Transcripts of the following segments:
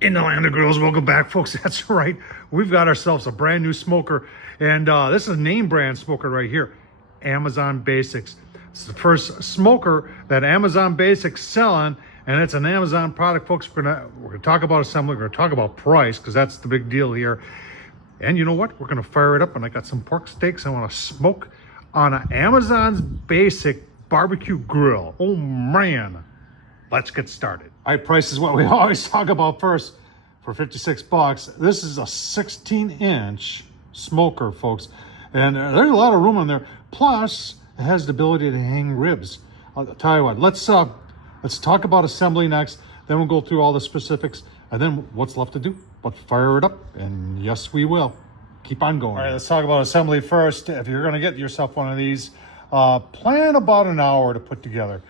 In the land of grills, welcome back, folks. That's right. We've got ourselves a brand new smoker, and this is a name brand smoker right here, Amazon Basics. It's the first smoker that Amazon Basics selling, and it's an Amazon product, folks. We're gonna talk about assembly. We're gonna talk about price because that's the big deal here. And you know what? We're gonna fire it up, and I got some pork steaks I want to smoke on an Amazon's Basic barbecue grill. Oh man. Let's get started. All right, price is what we always talk about first. For 56 bucks, this is a 16-inch smoker, folks. And there's a lot of room in there. Plus, it has the ability to hang ribs. I'll tell you what, let's talk about assembly next. Then we'll go through all the specifics. And then what's left to do but fire it up. And yes, we will. Keep on going. All right, let's talk about assembly first. If you're gonna get yourself one of these, plan about an hour to put together.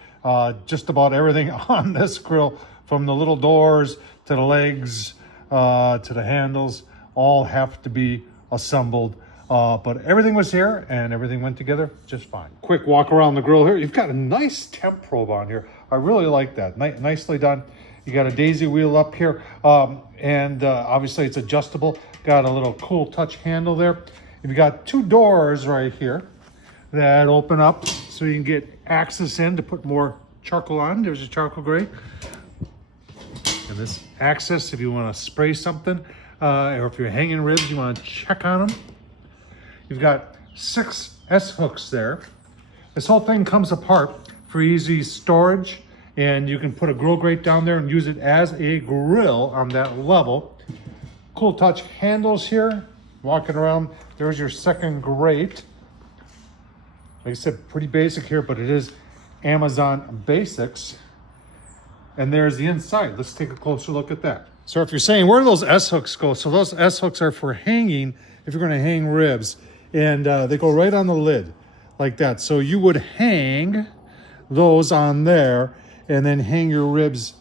Just about everything on this grill, from the little doors to the legs to the handles, all have to be assembled. But everything was here and everything went together just fine. Quick walk around the grill here. You've got a nice temp probe on here. I really like that. Nicely done. You got a daisy wheel up here, and obviously it's adjustable. Got a little cool touch handle there. You've got two doors right here that open up so you can get access in to put more charcoal on. There's a charcoal grate. And this access if you want to spray something, or if you're hanging ribs, you want to check on them. You've got 6 S-hooks there. This whole thing comes apart for easy storage, and you can put a grill grate down there and use it as a grill on that level. Cool touch handles here. Walking around, there's your second grate. Like I said, pretty basic here, but it is Amazon Basics. And there's the inside. Let's take a closer look at that. So if you're saying, where do those S-hooks go? So those S-hooks are for hanging, if you're gonna hang ribs. And they go right on the lid, like that. So you would hang those on there and then hang your ribs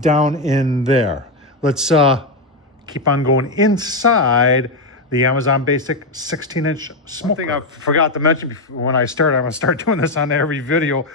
down in there. Let's keep on going inside the Amazon Basic 16-inch smoker. One thing I forgot to mention when I started, I'm gonna start doing this on every video,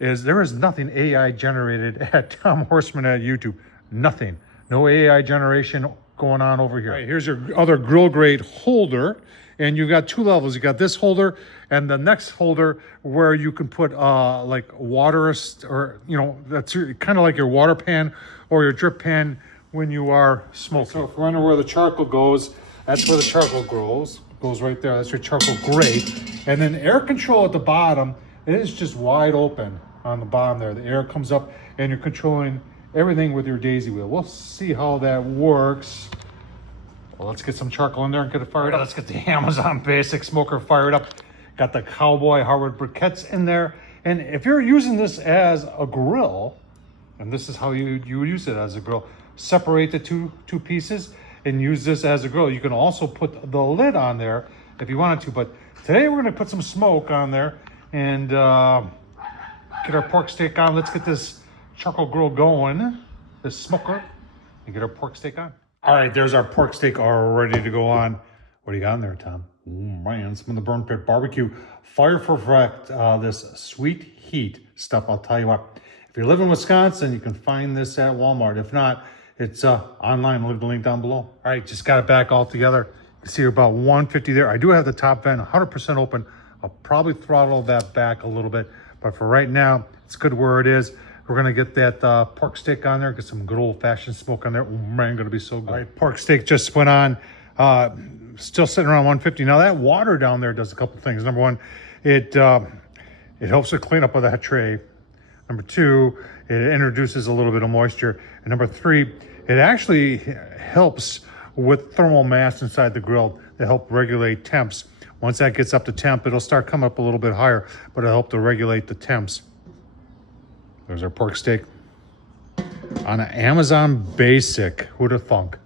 is there is nothing AI generated at Tom Horsman at YouTube. Nothing. No AI generation going on over here. All right, here's your other grill grate holder. And you've got 2 levels. You got this holder and the next holder where you can put like water, or that's kind of like your water pan or your drip pan when you are smoking. So if you're wondering where the charcoal goes, that's where the charcoal goes right there. That's your charcoal grate. And then air control at the bottom, it is just wide open on the bottom there. The air comes up and you're controlling everything with your daisy wheel. We'll see how that works. Well, let's get some charcoal in there and get it fired up. Let's get the Amazon Basic smoker fired up. Got the cowboy hardwood briquettes in there. And if you're using this as a grill, and this is how you use it as a grill, separate the two pieces and use this as a grill. You can also put the lid on there if you wanted to, but today we're gonna put some smoke on there and get our pork steak on. Let's get this charcoal grill going, this smoker, and get our pork steak on. All right, there's our pork steak all ready to go on. What do you got in there, Tom? Oh man, some of the burn pit barbecue. Fire for effect, this sweet heat stuff. I'll tell you what, if you live in Wisconsin, you can find this at Walmart. If not, it's online. I'll leave the link down below. All right, just got it back all together. You can see about 150 there. I do have the top vent 100% open. I'll probably throttle that back a little bit, but for right now, it's good where it is. We're gonna get that pork steak on there, get some good old fashioned smoke on there. Oh man, gonna be so good. All right, pork steak just went on. Still sitting around 150. Now that water down there does a couple things. Number one, it helps to clean up of that tray. Number 2, it introduces a little bit of moisture. And number 3, it actually helps with thermal mass inside the grill to help regulate temps. Once that gets up to temp, it'll start coming up a little bit higher, but it'll help to regulate the temps. There's our pork steak on an Amazon Basic. Who'd have thunk?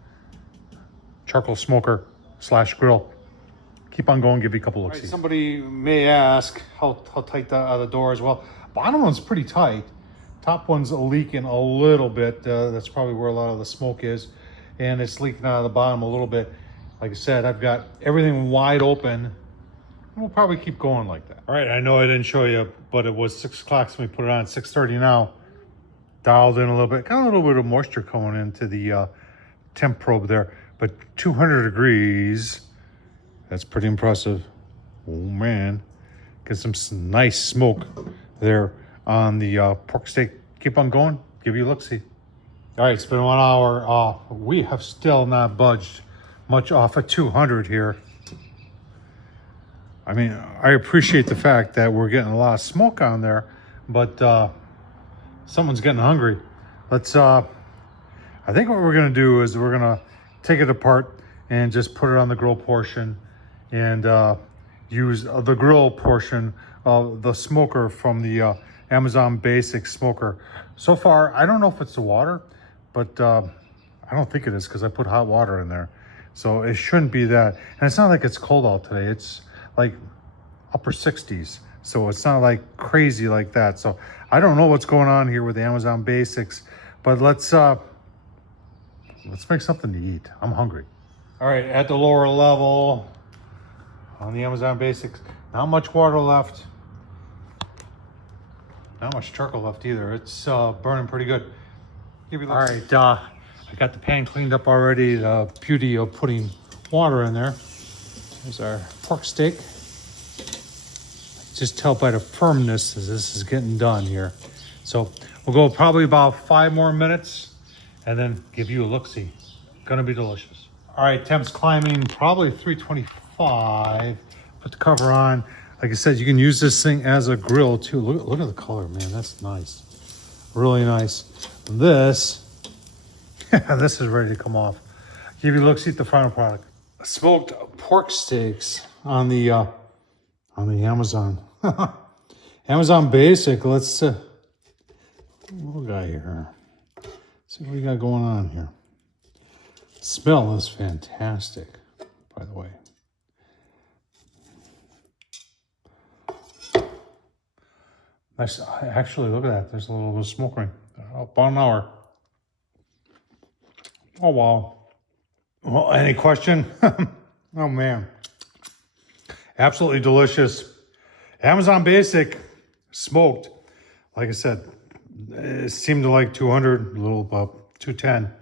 Charcoal smoker / grill. Keep on going, give you a couple looks. Right, somebody may ask how tight the door is. Well, bottom one's pretty tight. Top one's leaking a little bit. That's probably where a lot of the smoke is. And it's leaking out of the bottom a little bit. Like I said, I've got everything wide open. We'll probably keep going like that. All right, I know I didn't show you, but it was 6 o'clock, so we put it on 6:30 now. Dialed in a little bit. Got a little bit of moisture coming into the temp probe there. But 200 degrees, that's pretty impressive. Oh man, get some nice smoke there on the pork steak. Keep on going, give you a look-see. All right, it's been 1 hour. We have still not budged much off of 200 here. I mean, I appreciate the fact that we're getting a lot of smoke on there, but someone's getting hungry. Let's, I think what we're gonna do is we're gonna take it apart and just put it on the grill portion and use the grill portion of the smoker from the Amazon Basics smoker. So far, I don't know if it's the water, but I don't think it is because I put hot water in there. So it shouldn't be that. And it's not like it's cold out today. It's like upper 60s. So it's not like crazy like that. So I don't know what's going on here with the Amazon Basics, but let's make something to eat. I'm hungry. All right, at the lower level on the Amazon Basics, not much water left. Not much charcoal left either. It's burning pretty good. All right, I got the pan cleaned up already. The beauty of putting water in there. There's our pork steak. Just tell by the firmness as this is getting done here. So we'll go probably about 5 more minutes and then give you a look-see. Gonna be delicious. All right, temps climbing, probably 325. Put the cover on. Like I said, you can use this thing as a grill too. Look at the color, man, that's nice. Really nice. This, this is ready to come off. Give you a look-see at the final product. Smoked pork steaks on the Amazon. Amazon Basic. Let's what we got here. Let's see what we got going on here. Smell is fantastic, by the way. Nice. Actually, look at that. There's a little bit of smoke ring. About an hour. Oh wow. Well, any question? Oh man. Absolutely delicious. Amazon Basic smoked. Like I said, it seemed to like 200, a little about 210.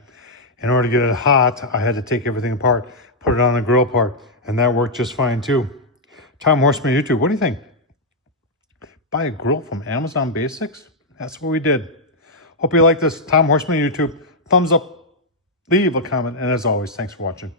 In order to get it hot, I had to take everything apart, put it on the grill part, and that worked just fine too. Tom Horsman YouTube, what do you think? Buy a grill from Amazon Basics? That's what we did. Hope you like this. Tom Horsman YouTube. Thumbs up, leave a comment, and as always, thanks for watching.